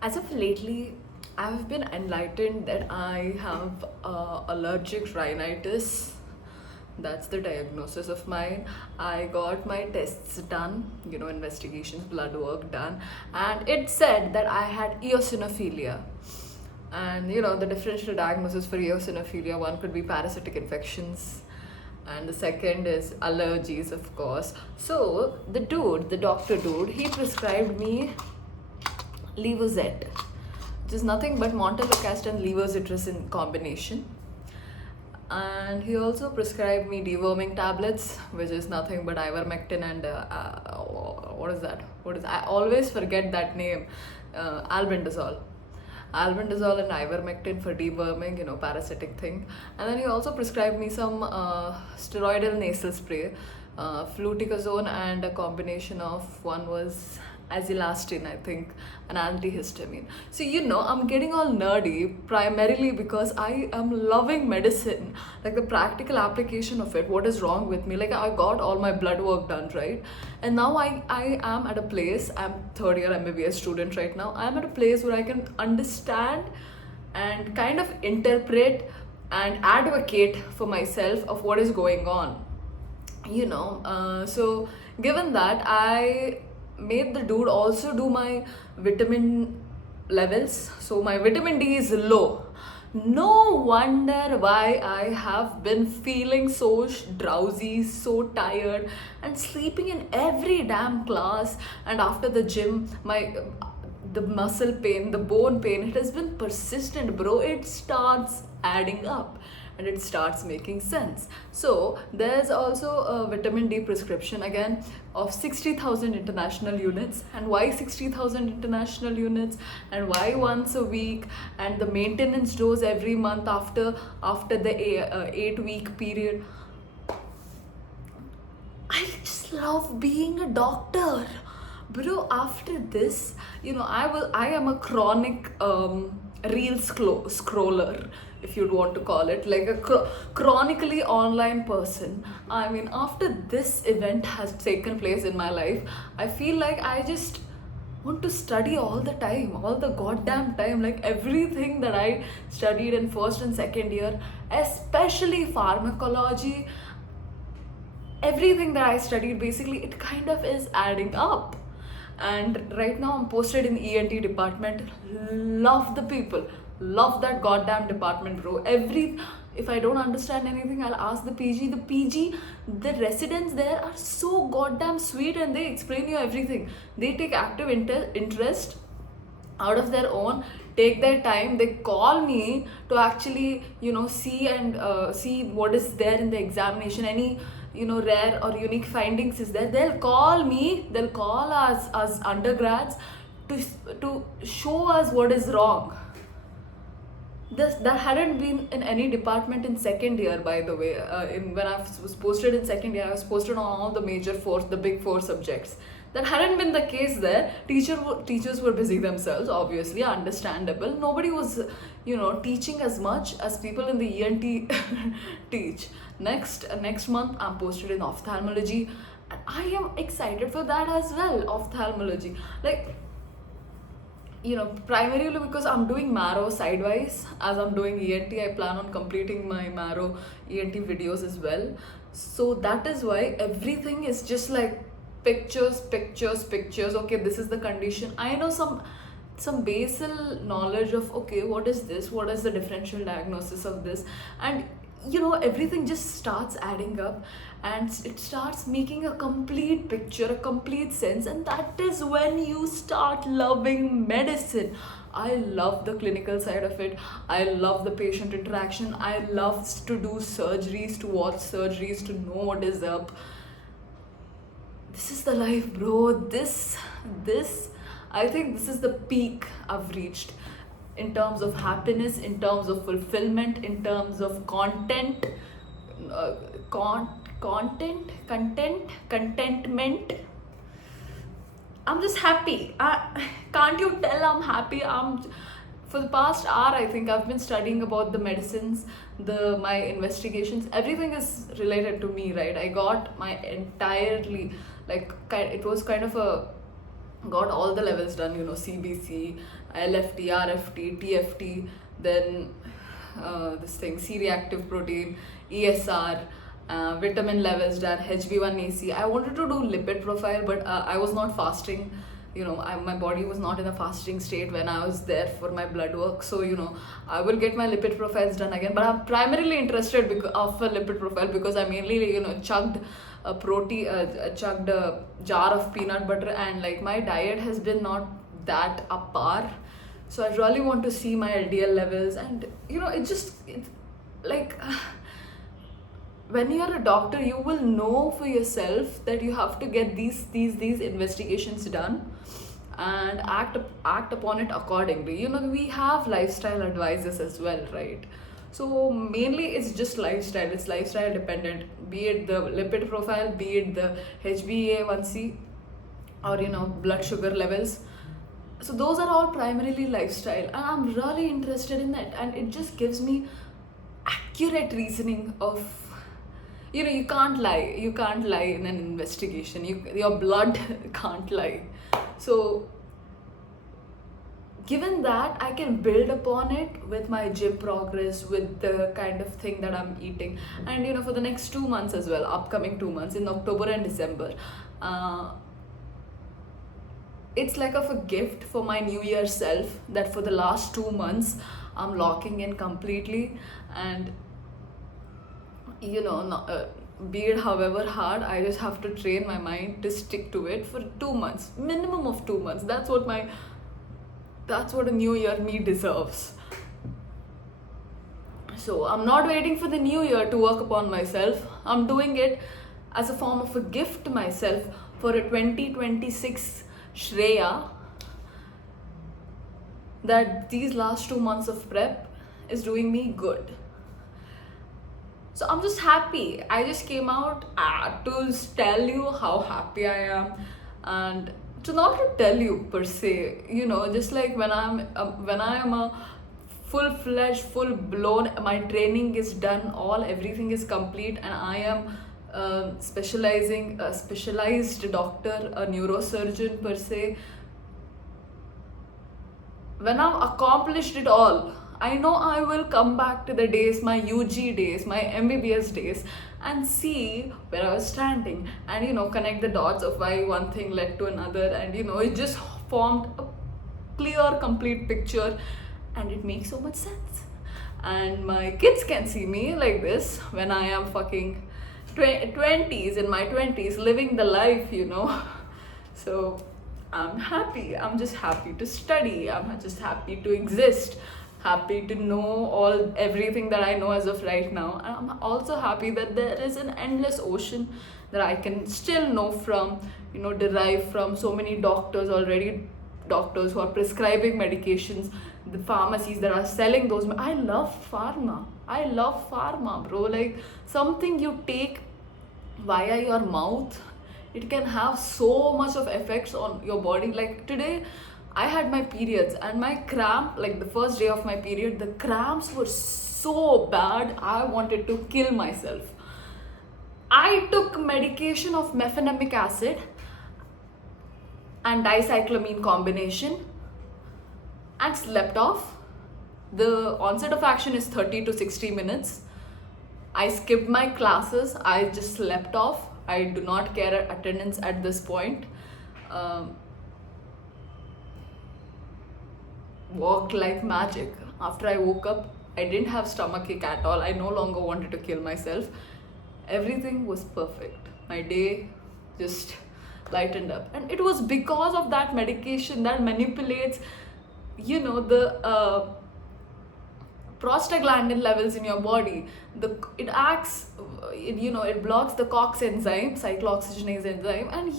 As of lately, I've been enlightened that I have allergic rhinitis. That's the diagnosis of mine. I got my tests done, investigations, blood work done, and it said that I had eosinophilia. And the differential diagnosis for eosinophilia, one could be parasitic infections, and the second is allergies, of course. So the doctor dude, he prescribed me Levozet, which is nothing but montelukast and levozitrus in combination. And he also prescribed me deworming tablets, which is nothing but ivermectin and what is that? I always forget that name. Albendazole. Albendazole and ivermectin for deworming, parasitic thing. And then he also prescribed me some steroidal nasal spray, fluticasone, and a combination of one was azilastin, I think, an antihistamine. So I'm getting all nerdy primarily because I am loving medicine, like the practical application of it. What is wrong with me? Like, I got all my blood work done, right? And now I am at a place. I'm third year MBBS student right now. I'm at a place where I can understand and kind of interpret and advocate for myself of what is going on. So given that, I made the dude also do my vitamin levels. So my vitamin D is low. No wonder why I have been feeling so drowsy, so tired, and sleeping in every damn class. And after the gym, the muscle pain, the bone pain, it has been persistent, bro. It starts adding up and it starts making sense. So there's also a vitamin D prescription again of 60,000 international units. And why 60,000 international units? And why once a week? And the maintenance dose every month after the 8-week period. I just love being a doctor, bro. After this, I am a chronic scroller, if you'd want to call it, like a chronically online person. I mean, after this event has taken place in my life, I feel like I just want to study all the time, all the goddamn time, like everything that I studied in first and second year, especially pharmacology. Everything that I studied, basically, it kind of is adding up. And right now I'm posted in ENT department. Love the people. Love that goddamn department, bro. If I don't understand anything, I'll ask the PG. The residents there are so goddamn sweet and they explain you everything. They take active interest out of their own, take their time. They call me to actually see what is there in the examination, any rare or unique findings is there. They'll call us undergrads to show us what is wrong. That hadn't been in any department in second year, by the way. When I was posted in second year, I was posted on all the the big four subjects. That hadn't been the case there. Teachers were busy themselves, obviously, understandable. Nobody was, teaching as much as people in the ENT teach. Next month, I'm posted in ophthalmology, and I am excited for that as well. Ophthalmology, like, primarily because I'm doing Marrow sidewise as I'm doing ENT. I plan on completing my Marrow ENT videos as well. So that is why everything is just like pictures, pictures, pictures. Okay, this is the condition. I know some basal knowledge of, okay, what is this? What is the differential diagnosis of this? And everything just starts adding up and it starts making a complete picture, a complete sense, and that is when you start loving medicine. I love the clinical side of it. I love the patient interaction. I love to do surgeries, to watch surgeries, to know what is up. This is the life, bro. This I think this is the peak I've reached in terms of happiness, in terms of fulfillment, in terms of content, uh, contentment. I'm just happy. Can't you tell I'm happy? For the past hour, I think I've been studying about the medicines, my investigations. Everything is related to me, right? I got my entirely, like, it was kind of a got all the levels done, CBC, LFT, RFT, TFT, then this thing, C-reactive protein, ESR, vitamin levels done, HB1AC. I wanted to do lipid profile, but I was not fasting. My body was not in a fasting state when I was there for my blood work. So, I will get my lipid profiles done again. But I'm primarily interested of a lipid profile because I mainly, chugged a protein, chugged a jar of peanut butter, and like my diet has been not that up par. So I really want to see my LDL levels, and it's like when you're a doctor, you will know for yourself that you have to get these investigations done and act upon it accordingly. We have lifestyle advisors as well, right? So mainly it's just lifestyle. It's lifestyle dependent, be it the lipid profile, be it the HbA1c, or blood sugar levels. So those are all primarily lifestyle, and I'm really interested in that, and it just gives me accurate reasoning of, you can't lie in an investigation. Your blood can't lie. So given that, I can build upon it with my gym progress, with the kind of thing that I'm eating, and for the next 2 months as well, upcoming 2 months in October and December, it's like of a gift for my New Year self that for the last 2 months I'm locking in completely, and be it however hard, I just have to train my mind to stick to it for 2 months, minimum of 2 months. That's what a New Year me deserves. So I'm not waiting for the New Year to work upon myself. I'm doing it as a form of a gift to myself for a 2026 Shreya, that these last 2 months of prep is doing me good. So I'm just happy. I just came out to tell you how happy I am, and to not to tell you per se, just like when I am a full-fledged, full-blown, my training is done, everything is complete, and I am a specialized doctor, a neurosurgeon per se. When I've accomplished it all, I know I will come back to the days, my UG days, my MBBS days, and see where I was standing, and connect the dots of why one thing led to another, and it just formed a clear, complete picture, and it makes so much sense. And my kids can see me like this when I am fucking 20s, in my 20s, living the life, So I'm happy. I'm just happy to study. I'm just happy to exist. Happy to know everything that I know as of right now. And I'm also happy that there is an endless ocean that I can still know from, derive from so many doctors already, doctors who are prescribing medications, the pharmacies that are selling those. I love pharma, bro. Like, something you take via your mouth, it can have so much of effects on your body. Like today, I had my periods, and my cramp, like the first day of my period, the cramps were so bad, I wanted to kill myself. I took medication of mefenamic acid and dicyclomine combination and slept off. The onset of action is 30 to 60 minutes. I skipped my classes. I just slept off. I do not care attendance at this point. Worked like magic. After I woke up, I didn't have stomachache at all. I no longer wanted to kill myself. Everything was perfect. My day just lightened up. And it was because of that medication that manipulates, the prostaglandin levels in your body. It blocks the COX enzyme, cyclooxygenase enzyme, and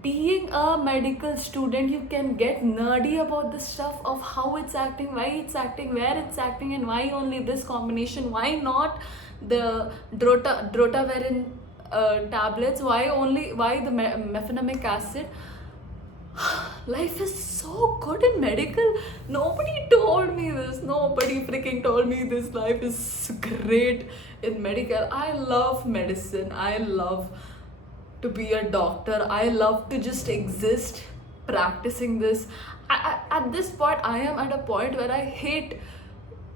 being a medical student, you can get nerdy about the stuff of how it's acting, why it's acting, where it's acting, and why only this combination, why not the drotaverin tablets, why the mefenamic acid. Life is so good in medical. Nobody told me this. Nobody freaking told me this. Life is great in medical. I love medicine. I love to be a doctor. I love to just exist practicing this. At this point, I am at a point where I hate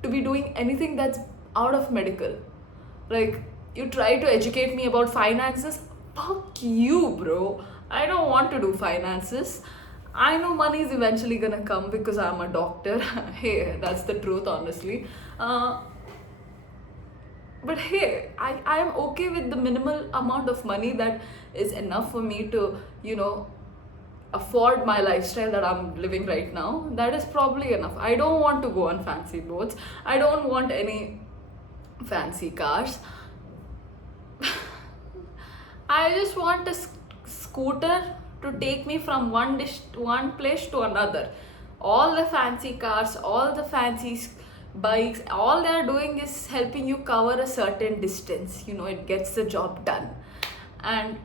to be doing anything that's out of medical. Like, you try to educate me about finances, fuck you, bro. I don't want to do finances. I know money is eventually gonna come because I'm a doctor. Hey, that's the truth, honestly. But hey, I am okay with the minimal amount of money that is enough for me to, afford my lifestyle that I'm living right now. That is probably enough. I don't want to go on fancy boats. I don't want any fancy cars. I just want a scooter to take me from one place to another. All the fancy cars, all the fancy bikes, all they're doing is helping you cover a certain distance. It gets the job done. And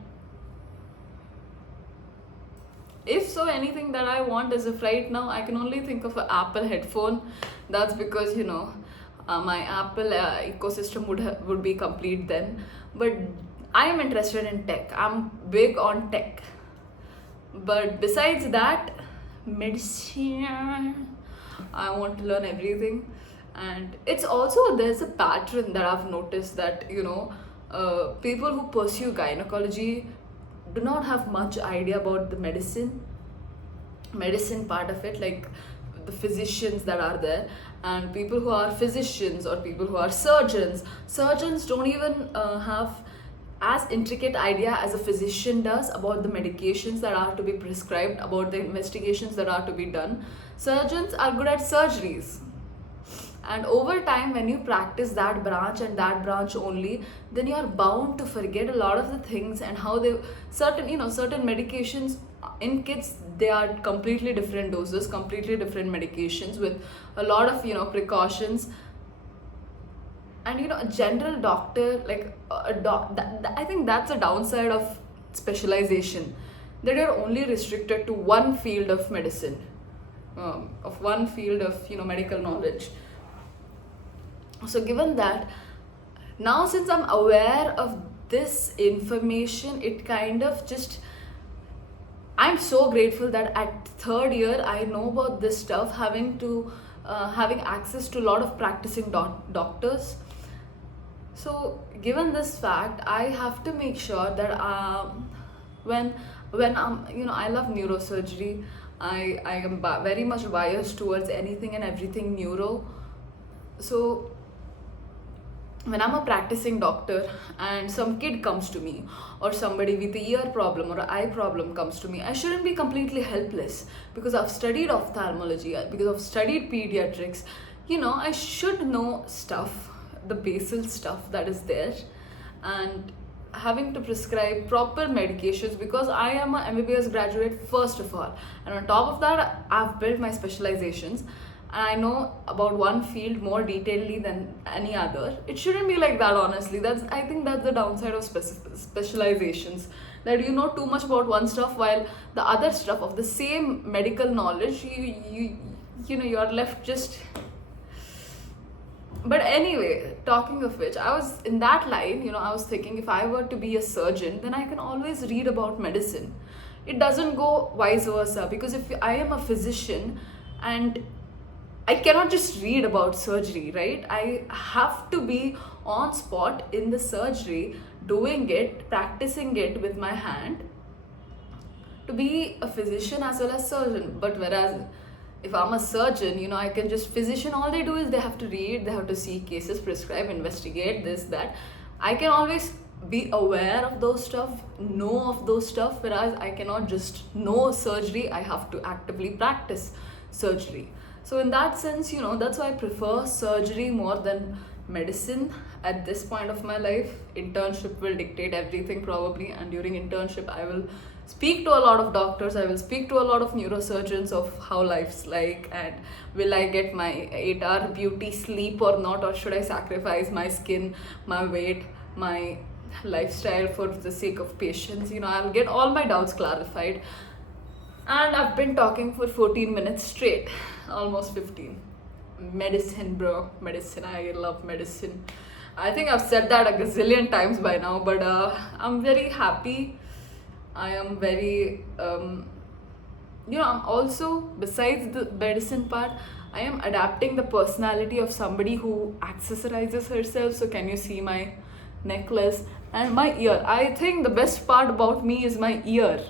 if so, anything that I want as of right now, I can only think of an Apple headphone. That's because my Apple ecosystem would be complete then. But I am interested in tech. I'm big on tech. But besides that, medicine, I want to learn everything. And it's also, there's a pattern that I've noticed that people who pursue gynecology do not have much idea about the medicine part of it, like the physicians that are there. And people who are physicians or people who are surgeons don't even have as intricate idea as a physician does about the medications that are to be prescribed, about the investigations that are to be done. Surgeons are good at surgeries, and over time, when you practice that branch and that branch only, then you are bound to forget a lot of the things and how they certain medications in kids, they are completely different doses, completely different medications with a lot of precautions. And a general doctor, like I think that's a downside of specialization, that you're only restricted to one field of medicine, of one field of medical knowledge. So given that, now since I'm aware of this information, it kind of just, I'm so grateful that at third year I know about this stuff, having access to a lot of practicing doctors. So given this fact, I have to make sure that when I'm I love neurosurgery. I am very much biased towards anything and everything neuro. So when I'm a practicing doctor and some kid comes to me, or somebody with a ear problem or an eye problem comes to me, I shouldn't be completely helpless because I've studied ophthalmology, because I've studied pediatrics. I should know stuff, the basal stuff that is there, and having to prescribe proper medications because I am a MBBS graduate first of all, and on top of that, I've built my specializations. And I know about one field more detailedly than any other. It shouldn't be like that, honestly. I think that's the downside of specializations. That you know too much about one stuff while the other stuff of the same medical knowledge, you're left just. But anyway, talking of which, I was in that line, I was thinking if I were to be a surgeon, then I can always read about medicine. It doesn't go vice versa, because if I am a physician and I cannot just read about surgery, right? I have to be on spot in the surgery, doing it, practicing it with my hand, to be a physician as well as surgeon. But whereas if I'm a surgeon, I can just physician, all they do is they have to read, they have to see cases, prescribe, investigate, this, that. I can always be aware of those stuff, know of those stuff, whereas I cannot just know surgery, I have to actively practice surgery. So in that sense, that's why I prefer surgery more than medicine at this point of my life. Internship will dictate everything probably, and during internship I will speak to a lot of doctors, I will speak to a lot of neurosurgeons of how life's like, and will I get my 8-hour beauty sleep or not, or should I sacrifice my skin, my weight, my lifestyle for the sake of patients. I'll get all my doubts clarified. And I've been talking for 14 minutes straight, almost 15. Medicine, bro, medicine. I love medicine. I think I've said that a gazillion times by now, but I'm very happy. I am very I'm also, besides the medicine part, I am adapting the personality of somebody who accessorizes herself. So can you see my necklace and my ear? I think the best part about me is my ear.